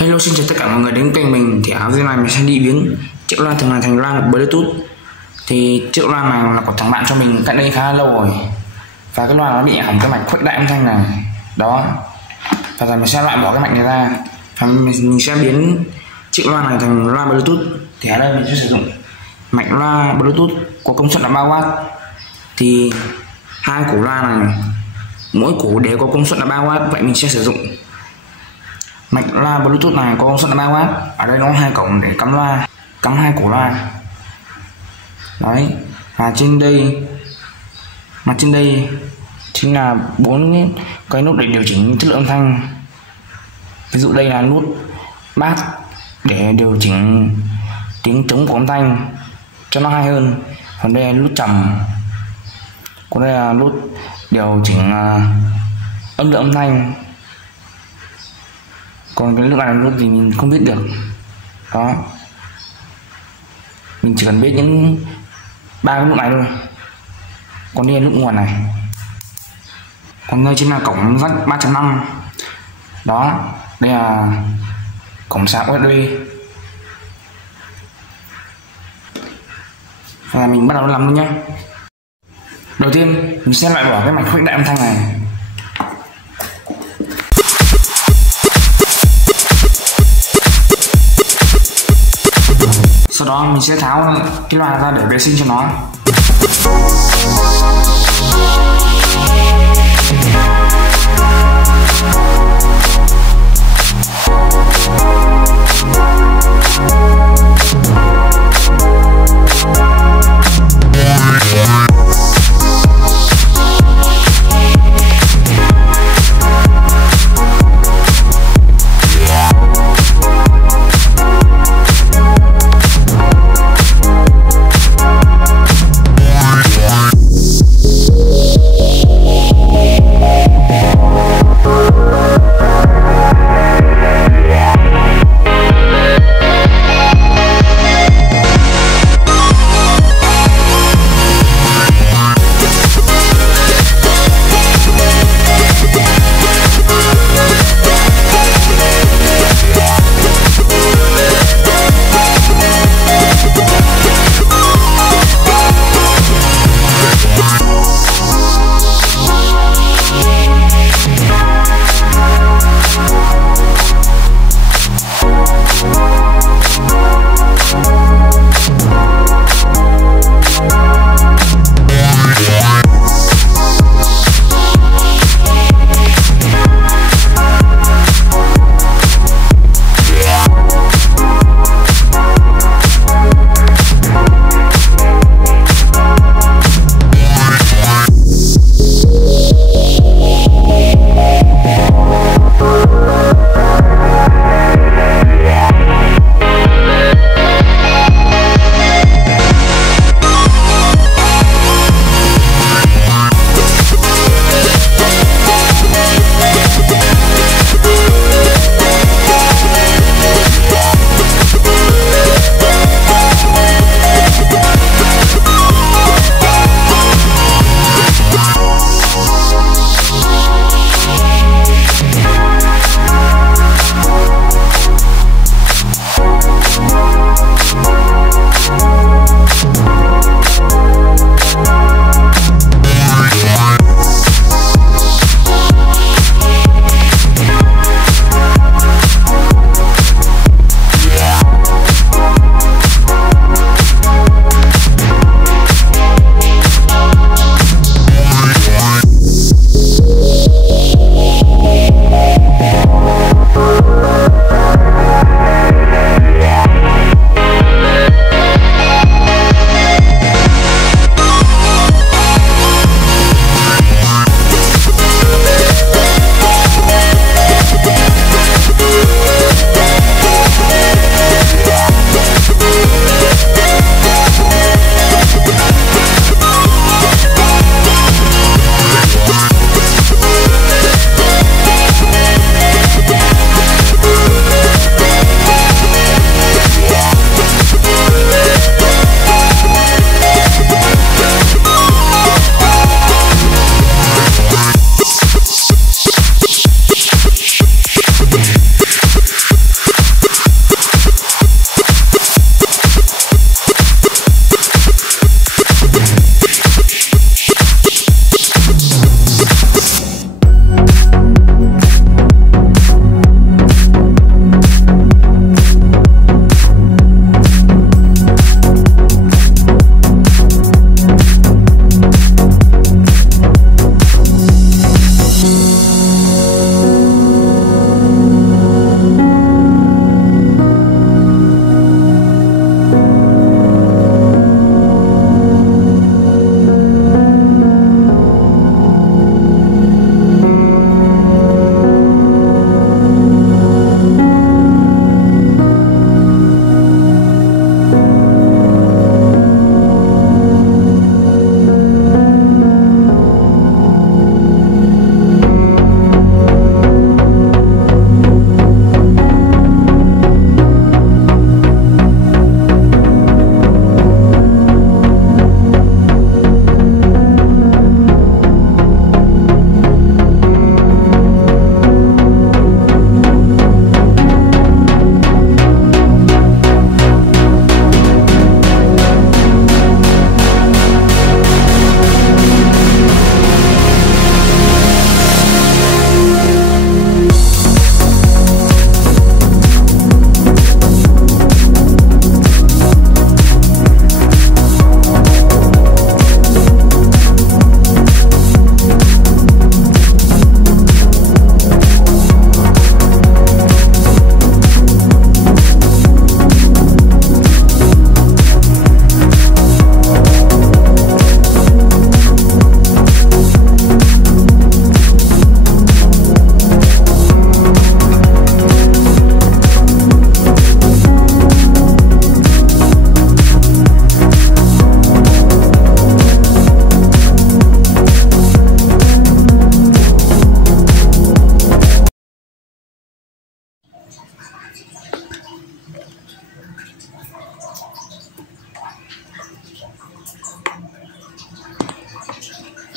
Hello, xin chào tất cả mọi người đến kênh mình. Thì video này mình sẽ đi biến chiếc loa thường là thành loa Bluetooth. Thì chiếc loa này là của thằng bạn cho mình cách đây khá lâu rồi, và cái loa nó bị hỏng cái mạch khuếch đại âm thanh này đó, và giờ mình sẽ loại bỏ cái mạch này ra và mình sẽ biến chiếc loa này thành loa Bluetooth. Thì ở đây mình sẽ sử dụng mạch loa Bluetooth có công suất là 3W. Thì hai củ loa này mỗi củ đều có công suất là 3W, vậy mình sẽ sử dụng mạch loa Bluetooth này có công suất là 3W. Ở đây nó hai cổng để cắm loa, cắm hai củ loa đấy, và trên đây chính là 4 cái nút để điều chỉnh chất lượng âm thanh. Ví dụ đây là nút bass để điều chỉnh tiếng trống của âm thanh cho nó hay hơn, còn đây là nút trầm, còn đây là nút điều chỉnh âm lượng âm thanh. Còn cái nút này là nút gì mình không biết được đó, mình chỉ cần biết những 3 cái nút này thôi. Còn đây là nút nguồn này, còn đây chính là cổng jack 3.5 đó, đây là cổng sạc USB. Và mình bắt đầu làm luôn nhé. Đầu tiên mình sẽ loại bỏ cái mạch khuếch đại âm thanh này. Sau đó mình sẽ tháo cái loa ra để vệ sinh cho nó.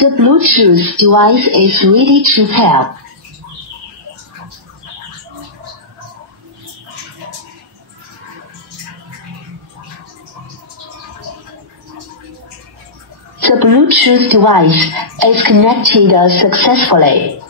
The Bluetooth device is ready to pair. The Bluetooth device is connected successfully.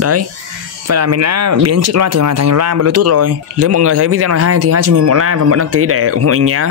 Đấy, vậy là mình đã biến chiếc loa thường là thành loa Bluetooth rồi. Nếu mọi người thấy video này hay thì hãy cho mình một like và một đăng ký để ủng hộ mình nhé.